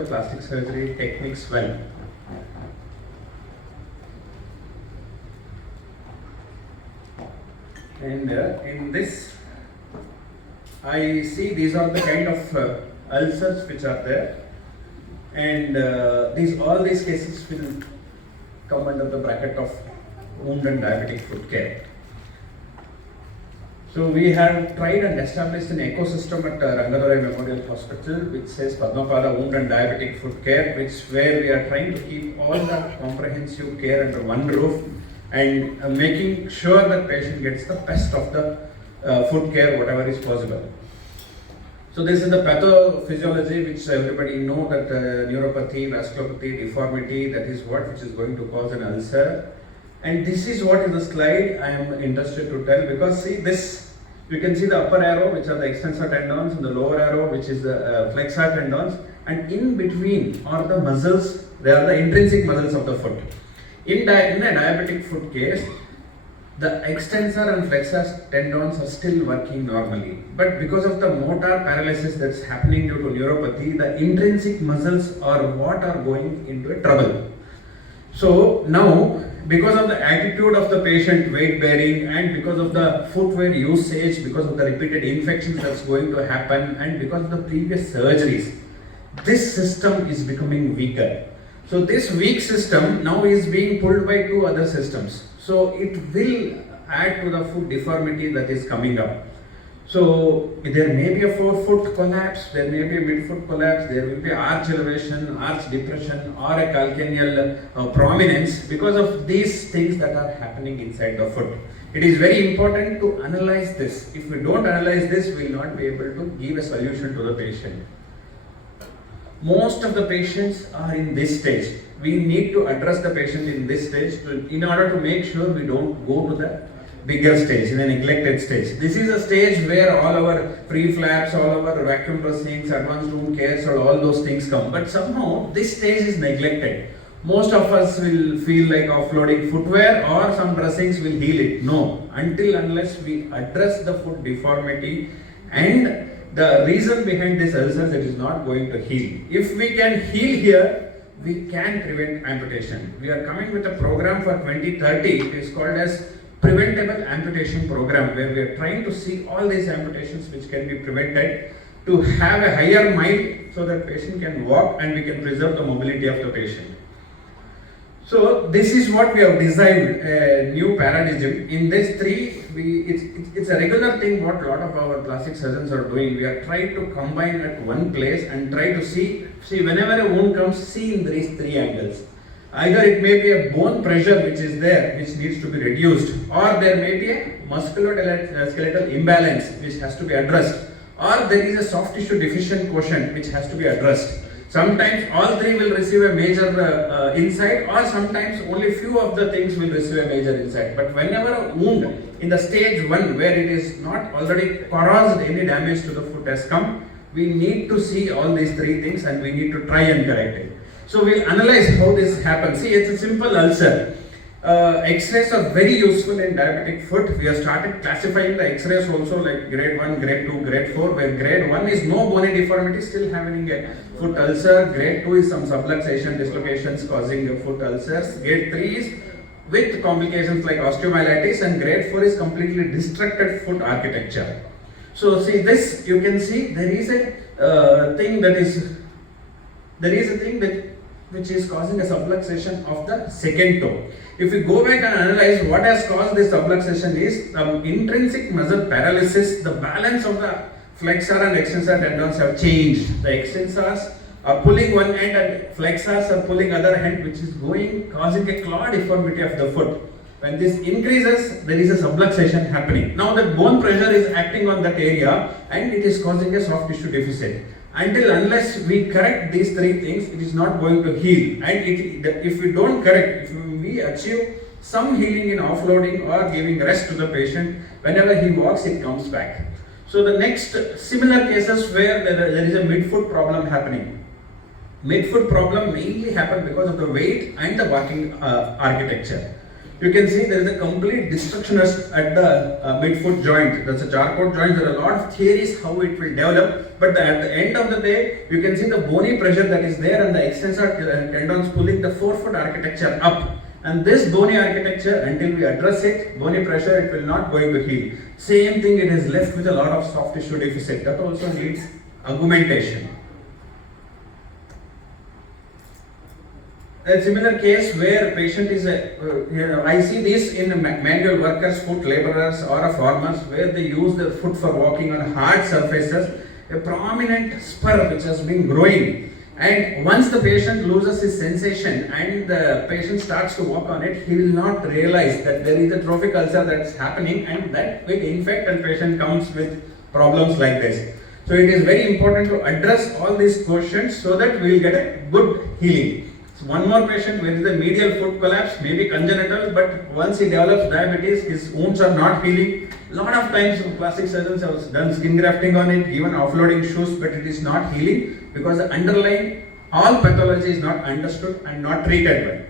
the plastic surgery techniques well. And in this, I see these are the kind of ulcers which are there, and all these cases will come under the bracket of wound and diabetic foot care. So we have tried and established an ecosystem at Rangadorai Memorial Hospital, which says Padmapada Wound and Diabetic Foot Care, where we are trying to keep all the comprehensive care under one roof and making sure that patient gets the best of the foot care, whatever is possible. So this is the pathophysiology, which everybody know that neuropathy, vasculopathy, deformity, that is which is going to cause an ulcer. And this is what is the slide I am interested to tell, because see this, you can see the upper arrow, which are the extensor tendons, and the lower arrow, which is the flexor tendons, and in between are the muscles. They are the intrinsic muscles of the foot. In a diabetic foot case, the extensor and flexor tendons are still working normally, but because of the motor paralysis that's happening due to neuropathy, the intrinsic muscles are what are going into a trouble. So now, because of the attitude of the patient, weight bearing, and because of the footwear usage, because of the repeated infections that's going to happen, and because of the previous surgeries, this system is becoming weaker. So this weak system now is being pulled by two other systems. So it will add to the foot deformity that is coming up. So there may be a forefoot collapse, there may be a midfoot collapse, there will be arch elevation, arch depression, or a calcaneal prominence because of these things that are happening inside the foot. It is very important to analyze this. If we don't analyze this, we will not be able to give a solution to the patient. Most of the patients are in this stage. We need to address the patient in this stage in order to make sure we don't go to the bigger stage, in a neglected stage. This is a stage where all our pre-flaps, all our vacuum dressings, advanced wound cares, or all those things come. But somehow this stage is neglected. Most of us will feel like offloading footwear or some dressings will heal it. No, unless we address the foot deformity and the reason behind this ulcers, it is not going to heal. If we can heal here, we can prevent amputation. We are coming with a program for 2030. It is called as preventable amputation program, where we are trying to see all these amputations which can be prevented to have a higher mile so that patient can walk and we can preserve the mobility of the patient. So this is what we have designed, a new paradigm. In this it's a regular thing what a lot of our plastic surgeons are doing. We are trying to combine at one place and try to see whenever a wound comes, see in these three angles. Either it may be a bone pressure which is there, which needs to be reduced, or there may be a musculoskeletal imbalance which has to be addressed, or there is a soft tissue deficient quotient which has to be addressed. Sometimes all three will receive a major insight, or sometimes only few of the things will receive a major insight. But whenever a wound in the stage 1 where it is not already caused any damage to the foot has come, we need to see all these three things and we need to try and correct it. So we'll analyze how this happens. See, it's a simple ulcer. X-rays are very useful in diabetic foot. We have started classifying the X-rays also like grade 1, grade 2, grade 4, where grade 1 is no bony deformity, still having a foot ulcer. Grade 2 is some subluxation dislocations causing a foot ulcers. Grade 3 is with complications like osteomyelitis, and grade 4 is completely destructed foot architecture. So see this, you can see there is a thing which is causing a subluxation of the second toe. If we go back and analyze what has caused this subluxation is intrinsic muscle paralysis. The balance of the flexor and extensor tendons have changed. The extensors are pulling one end and flexors are pulling other end, which is causing a claw deformity of the foot. When this increases, there is a subluxation happening. Now the bone pressure is acting on that area and it is causing a soft tissue deficit. Unless we correct these three things, it is not going to heal. And if we don't correct, if we achieve some healing in offloading or giving rest to the patient, whenever he walks, it comes back. So the next similar cases where there is a midfoot problem happening. Midfoot problem mainly happen because of the weight and the walking architecture. You can see there is a complete destruction at the midfoot joint. That's a Charcot joint. There are a lot of theories how it will develop. But at the end of the day, you can see the bony pressure that is there and the extensor tendons pulling the forefoot architecture up. And this bony architecture, until we address it, bony pressure, it will not going to heal. Same thing, it is left with a lot of soft tissue deficit. That also needs augmentation. A similar case where patient is I see this in manual workers, foot laborers or farmers, where they use their foot for walking on hard surfaces, a prominent spur which has been growing, and once the patient loses his sensation and the patient starts to walk on it, he will not realize that there is a trophic ulcer that is happening, and that will infect and patient comes with problems like this. So it is very important to address all these questions so that we will get a good healing. One more patient with the medial foot collapse, maybe congenital, but once he develops diabetes, his wounds are not healing. Lot of times plastic surgeons have done skin grafting on it, given offloading shoes, but it is not healing because the underlying all pathology is not understood and not treated well.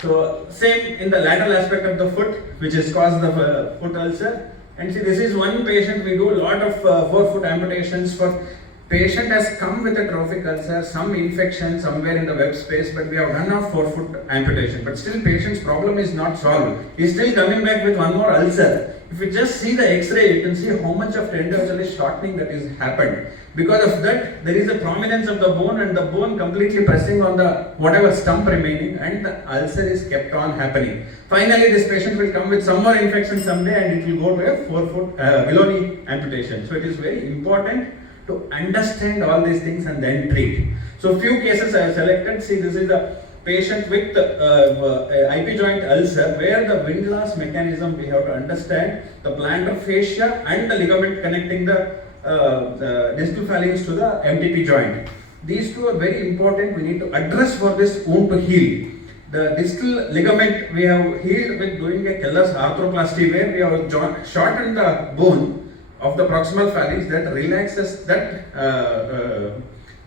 So same in the lateral aspect of the foot, which has caused the foot ulcer. And see, this is one patient, we do a lot of forefoot amputations for. Patient has come with a trophic ulcer, some infection somewhere in the web space, but we have done a forefoot amputation. But still patient's problem is not solved. He is still coming back with one more ulcer. If you just see the x-ray, you can see how much of tendinous shortening that is happened. Because of that, there is a prominence of the bone and the bone completely pressing on the whatever stump remaining, and the ulcer is kept on happening. Finally, this patient will come with some more infection someday and it will go to a forefoot below knee amputation. So it is very important to understand all these things and then treat. So few cases I have selected. See, this is a patient with IP joint ulcer where the windlass mechanism we have to understand, the plantar fascia and the ligament connecting the distal phalanx to the MTP joint. These two are very important. We need to address for this wound to heal. The distal ligament we have healed with doing a Keller's arthroplasty, where we have shortened the bone of the proximal phalanx that relaxes that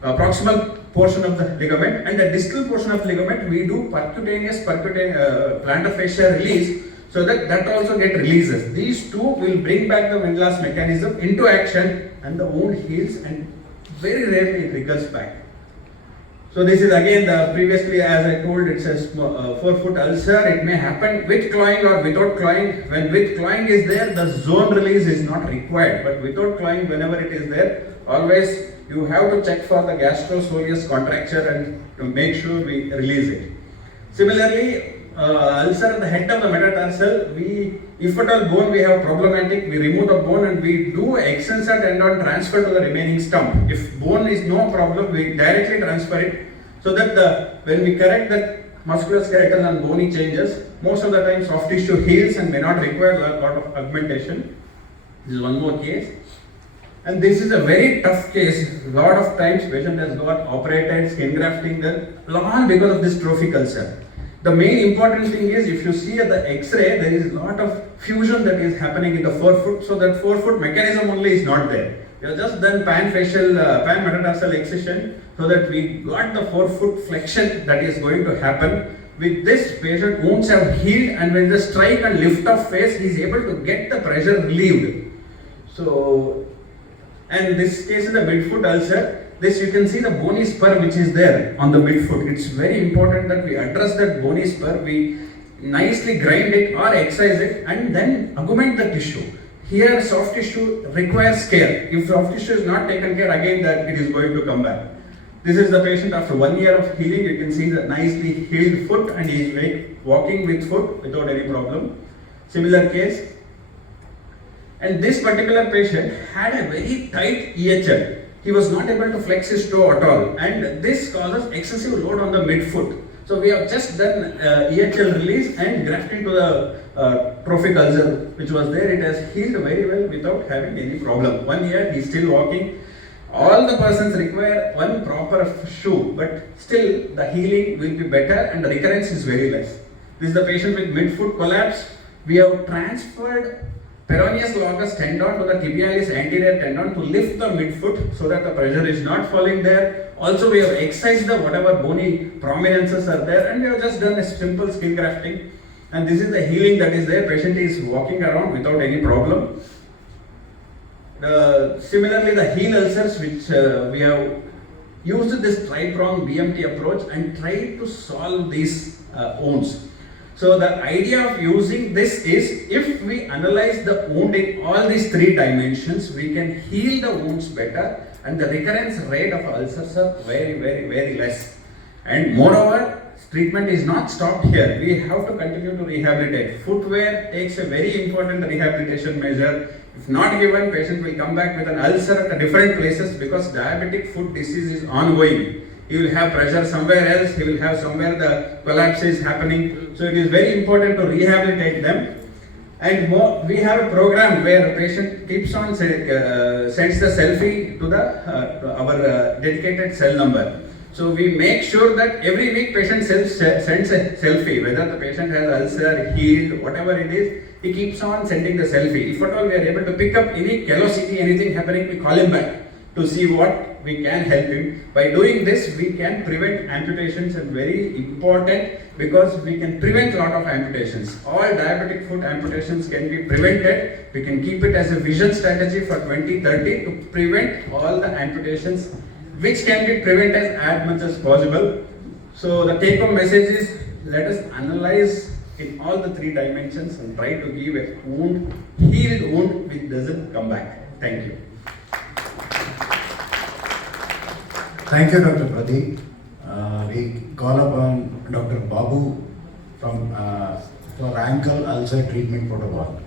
proximal portion of the ligament, and the distal portion of ligament we do percutaneous plantar fascia release, so that also get releases. These two will bring back the windlass mechanism into action and the wound heals, and very rarely it recurs back. So this is again previously, as I told, it says forefoot ulcer. It may happen with clawing or without clawing. When with clawing is there, the zone release is not required. But without clawing, whenever it is there, always you have to check for the gastrosoleus contracture and to make sure we release it. Similarly, ulcer at the head of the metatarsal, if at all bone we have problematic, we remove the bone and we do extensor tendon transfer to the remaining stump. If bone is no problem, we directly transfer it, so that when we correct that musculoskeletal and bony changes, most of the time soft tissue heals and may not require a lot of augmentation. This is one more case. And this is a very tough case. A lot of times patient has got operated, skin grafting done, long because of this trophic ulcer. The main important thing is, if you see at the x-ray, there is a lot of fusion that is happening in the forefoot, so that forefoot mechanism only is not there. We have just done pan-metatarsal excision, so that we got the forefoot flexion that is going to happen. With this, patient wounds have healed, and when the strike and lift off phase, he is able to get the pressure relieved. So, and this case is a midfoot ulcer. This you can see the bony spur which is there on the midfoot. It's very important that we address that bony spur. We nicely grind it or excise it and then augment the tissue. Here soft tissue requires care. If soft tissue is not taken care, again that it is going to come back. This is the patient after 1 year of healing. You can see the nicely healed foot and he is walking with foot without any problem. Similar case. And this particular patient had a very tight EHL. He was not able to flex his toe at all, and this causes excessive load on the midfoot. So we have just done EHL release and grafting to the trophic ulcer which was there. It has healed very well without having any problem. 1 year, he is still walking. All the persons require one proper shoe, but still the healing will be better and the recurrence is very less. This is the patient with midfoot collapse. We have transferred peroneus longus tendon to the tibialis anterior tendon to lift the midfoot so that the pressure is not falling there. Also, we have excised the whatever bony prominences are there, and we have just done a simple skin grafting. And this is the healing that is there. Patient is walking around without any problem. Similarly, the heel ulcers, which we have used this tri-prong BMT approach and tried to solve these wounds. So the idea of using this is, if we analyze the wound in all these three dimensions, we can heal the wounds better, and the recurrence rate of ulcers are very less. And moreover, treatment is not stopped here. We have to continue to rehabilitate. Footwear takes a very important rehabilitation measure. If not given, patient will come back with an ulcer at different places, because diabetic foot disease is ongoing. He will have pressure somewhere else, he will have somewhere the collapse is happening. So it is very important to rehabilitate them. And more, we have a program where a patient keeps on sends the selfie to the our dedicated cell number. So we make sure that every week patient sends a selfie, whether the patient has ulcer, healed, whatever it is, he keeps on sending the selfie. If at all we are able to pick up any callosity, anything happening, we call him back to see what we can help him. By doing this, we can prevent amputations, and very important, because we can prevent a lot of amputations. All diabetic foot amputations can be prevented. We can keep it as a vision strategy for 2030 to prevent all the amputations, which can be prevented as much as possible. So the take home message is, let us analyze in all the three dimensions and try to give a wound, healed wound, which doesn't come back. Thank you. Thank you, Dr. Pradeep. We call upon Dr. Babu for ankle ulcer treatment protocol.